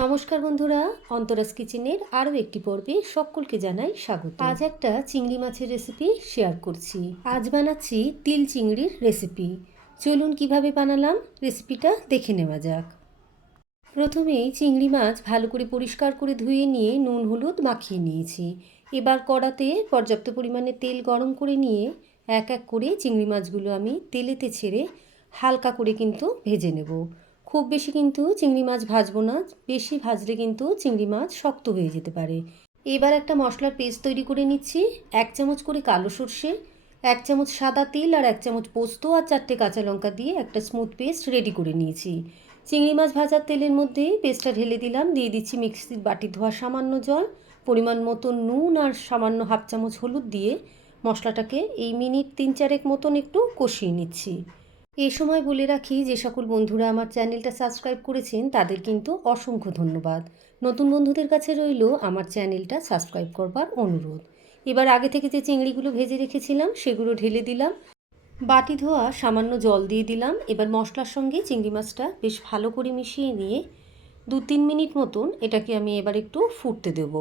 নমস্কার বন্ধুরা, অন্তরাস কিচেনের আরও একটি পর্বে সকলকে জানাই স্বাগত। আজ একটা চিংড়ি মাছের রেসিপি শেয়ার করছি। আজ বানাচ্ছি তিল চিংড়ির রেসিপি। চলুন কিভাবে বানালাম রেসিপিটা দেখে নেওয়া যাক। প্রথমেই চিংড়ি মাছ ভালো করে পরিষ্কার করে ধুয়ে নিয়ে নুন হলুদ মাখিয়ে নিয়েছি। এবার কড়াতে পর্যাপ্ত পরিমাণে তেল গরম করে নিয়ে এক এক করে চিংড়ি মাছগুলো আমি তেলেতে ছেড়ে হালকা করে কিন্তু ভেজে নেব। খুব বেশি কিন্তু চিংড়ি মাছ ভাজবো না, বেশি ভাজলে কিন্তু চিংড়ি মাছ শক্ত হয়ে যেতে পারে। এবার একটা মশলার পেস্ট তৈরি করে নিচ্ছি। 1 চামচ করে কালো সর্ষে, 1 চামচ সাদা তিল আর 1 চামচ পোস্ত আর 4টে কাঁচা লঙ্কা দিয়ে একটা স্মুথ পেস্ট রেডি করে নিয়েছি। চিংড়ি মাছ ভাজার তেলের মধ্যে পেস্টটা ঢেলে দিলাম, দিয়ে দিচ্ছি মিক্সির বাটি ধোয়া সামান্য জল, পরিমাণ মতো নুন আর সামান্য 1/2 চামচ হলুদ দিয়ে মশলাটাকে এই মিনিট 3-4 মতন একটু কষিয়ে নিচ্ছি। এই সময় বলে রাখি, যে সকল বন্ধুরা আমার চ্যানেলটা সাবস্ক্রাইব করেছেন তাদের কিন্তু অসংখ্য ধন্যবাদ। নতুন বন্ধুদের কাছে রইল আমার চ্যানেলটা সাবস্ক্রাইব করবার অনুরোধ। এবার আগে থেকে যে চিংড়িগুলো ভেজে রেখেছিলাম সেগুলো ঢেলে দিলাম, বাটি ধোয়া সামান্য জল দিয়ে দিলাম। এবার মশলার সঙ্গে চিংড়ি মাছটা বেশ ভালো করে মিশিয়ে নিয়ে 2-3 মিনিট মতন এটাকে আমি এবার একটু ফুটতে দেব।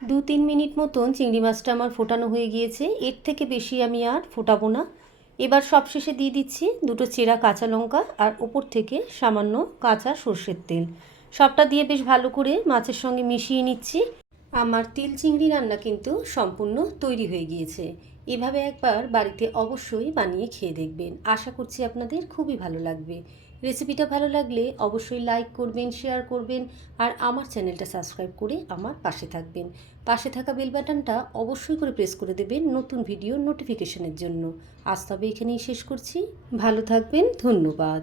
2-3 মিনিট মতন চিংড়ি মাছটা আমার ফোটানো হয়ে গিয়েছে, এর থেকে বেশি আমি আর ফোটাবো না। এবার সবশেষে দিয়ে দিচ্ছি 2টো চেরা কাঁচা লঙ্কা আর ওপর থেকে সামান্য কাঁচা সর্ষের তেল। সবটা দিয়ে বেশ ভালো করে মাছের সঙ্গে মিশিয়ে নিচ্ছি। আমার তিল চিংড়ি রান্না কিন্তু সম্পূর্ণ তৈরি হয়ে গিয়েছে। এভাবে একবার বাড়িতে অবশ্যই বানিয়ে খেয়ে দেখবেন, আশা করছি আপনাদের খুবই ভালো লাগবে। রেসিপিটা ভালো লাগলে অবশ্যই লাইক করবেন, শেয়ার করবেন আর আমার চ্যানেলটা সাবস্ক্রাইব করে আমার পাশে থাকবেন। পাশে থাকা বেল বাটনটা অবশ্যই করে প্রেস করে দেবেন নতুন ভিডিও নোটিফিকেশনের জন্য। আজ তবে এখানেই শেষ করছি। ভালো থাকবেন, ধন্যবাদ।